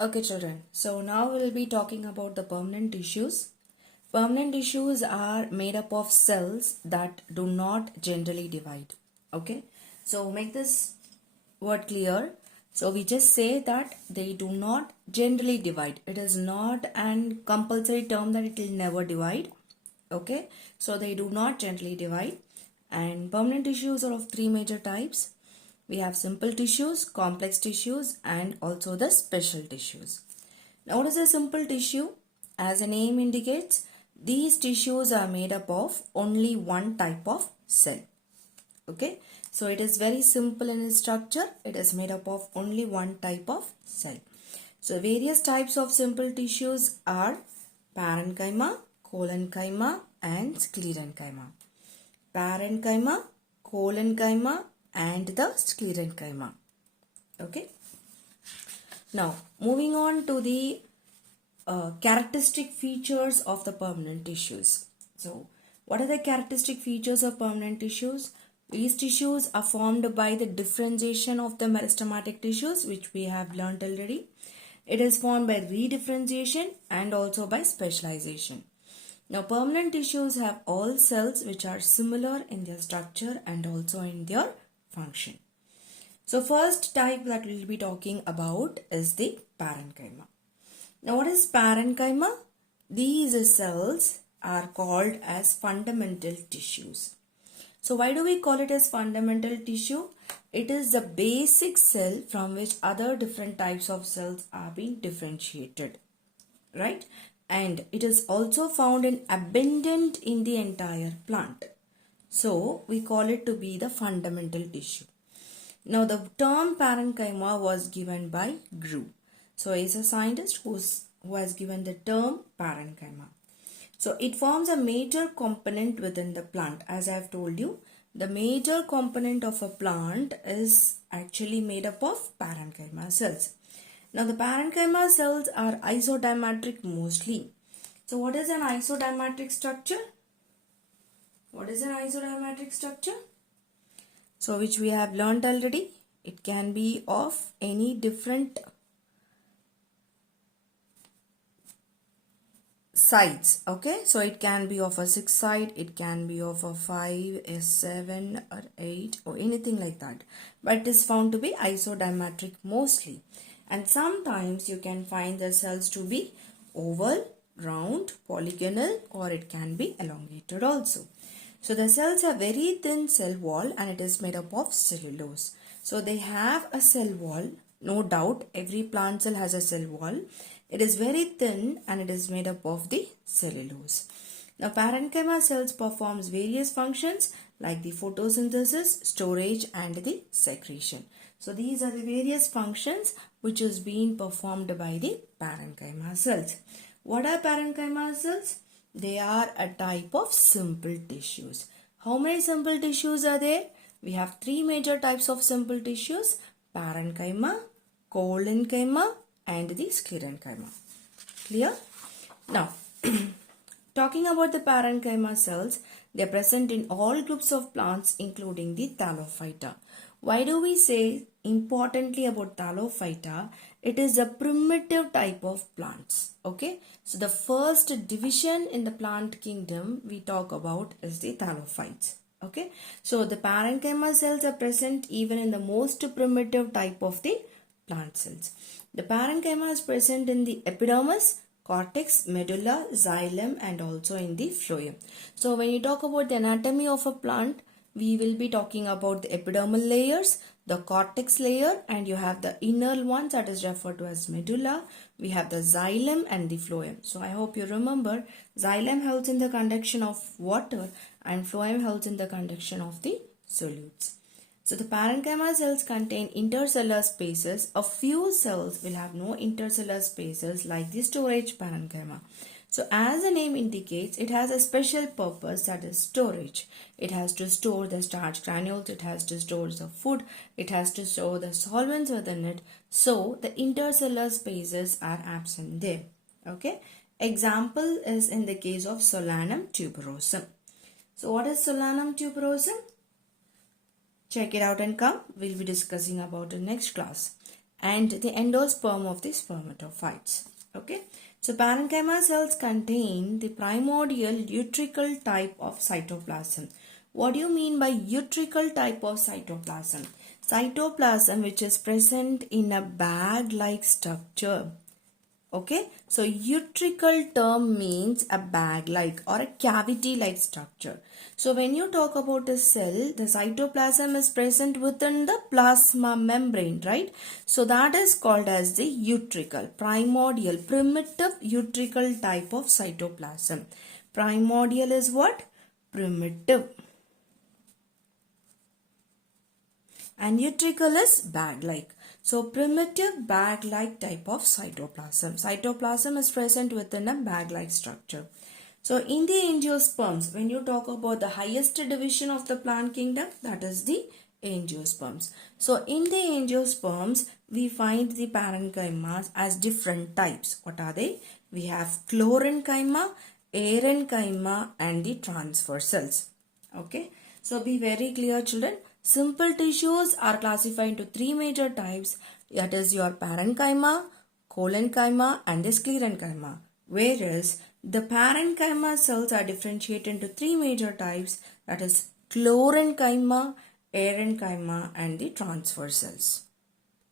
Okay, children. So now we'll be talking about the permanent tissues. Permanent tissues are made up of cells that do not generally divide. Okay. So make this word clear. So we just say that they do not generally divide. It is not an compulsory term that it will never divide. Okay. So they do not generally divide. And permanent tissues are of three major types. We have simple tissues, complex tissues, and also the special tissues. Now, what is a simple tissue? As the name indicates, these tissues are made up of only one type of cell. Okay, so it is very simple in its structure. It is made up of only one type of cell. So, various types of simple tissues are parenchyma, collenchyma, and sclerenchyma. Parenchyma, collenchyma, and the sclerenchyma. Okay. Now, moving on to the characteristic features of the permanent tissues. So, what are the characteristic features of permanent tissues? These tissues are formed by the differentiation of the meristematic tissues, which we have learnt already. It is formed by redifferentiation and also by specialization. Now, permanent tissues have all cells which are similar in their structure and also in their function. So, first type that we will be talking about is the parenchyma. Now, what is parenchyma? These cells are called as fundamental tissues. So, why do we call it as fundamental tissue? It is the basic cell from which other different types of cells are being differentiated, right? And it is also found in abundant in the entire plant. So, we call it to be the fundamental tissue. Now, the term parenchyma was given by Grew. So, he is a scientist who has given the term parenchyma. So, it forms a major component within the plant. As I have told you, the major component of a plant is actually made up of parenchyma cells. Now, the parenchyma cells are isodiametric mostly. So, what is an isodiametric structure? What is an isodiametric structure? So, which we have learned already. It can be of any different sides. Okay, so it can be of a 6 side, it can be of a 5, a 7 or 8 or anything like that. But it is found to be isodiametric mostly. And sometimes you can find the cells to be oval, round, polygonal, or it can be elongated also. So the cells have very thin cell wall and it is made up of cellulose. So they have a cell wall, no doubt every plant cell has a cell wall. It is very thin and it is made up of the cellulose. Now parenchyma cells performs various functions like the photosynthesis, storage and the secretion. So these are the various functions which is being performed by the parenchyma cells. What are parenchyma cells? They are a type of simple tissues. How many simple tissues are there? We have three major types of simple tissues: parenchyma, collenchyma, and the sclerenchyma. Clear? Now, talking about the parenchyma cells, they are present in all groups of plants including the Thallophyta. Why do we say importantly about Thallophyta? It is a primitive type of plants. Okay, so the first division in the plant kingdom we talk about is the Thallophytes. Okay, so the parenchyma cells are present even in the most primitive type of the plant cells. The parenchyma is present in the epidermis, cortex, medulla, xylem and also in the phloem. So when you talk about the anatomy of a plant, we will be talking about the epidermal layers, the cortex layer, and you have the inner ones that is referred to as medulla. We have the xylem and the phloem. So I hope you remember, xylem helps in the conduction of water and phloem helps in the conduction of the solutes. So the parenchyma cells contain intercellular spaces. A few cells will have no intercellular spaces like the storage parenchyma. So as the name indicates, it has a special purpose, that is storage. It has to store the starch granules, it has to store the food, it has to store the solvents within it. So the intercellular spaces are absent there. Okay. Example is in the case of Solanum tuberosum. So what is Solanum tuberosum? Check it out and come. We'll be discussing about it next class. and the endosperm of the spermatophytes. Okay, so parenchyma cells contain the primordial utricle type of cytoplasm. What do you mean by utricle type of cytoplasm? Cytoplasm which is present in a bag-like structure. Okay, so utricle term means a bag-like or a cavity-like structure. So when you talk about a cell, the cytoplasm is present within the plasma membrane, right? So that is called as the utricle, primordial, primitive utricle type of cytoplasm. Primordial is what? Primitive. And utricle is bag-like. So primitive bag-like type of cytoplasm. Cytoplasm is present within a bag-like structure. So in the angiosperms, when you talk about the highest division of the plant kingdom, that is the angiosperms. So in the angiosperms, we find the parenchyma as different types. What are they? We have chlorenchyma, parenchyma, and the transverse cells. Okay. So be very clear, children. Simple tissues are classified into three major types. That is your parenchyma, collenchyma, and the sclerenchyma. Whereas the parenchyma cells are differentiated into three major types. That is chlorenchyma, parenchyma, and the transverse cells.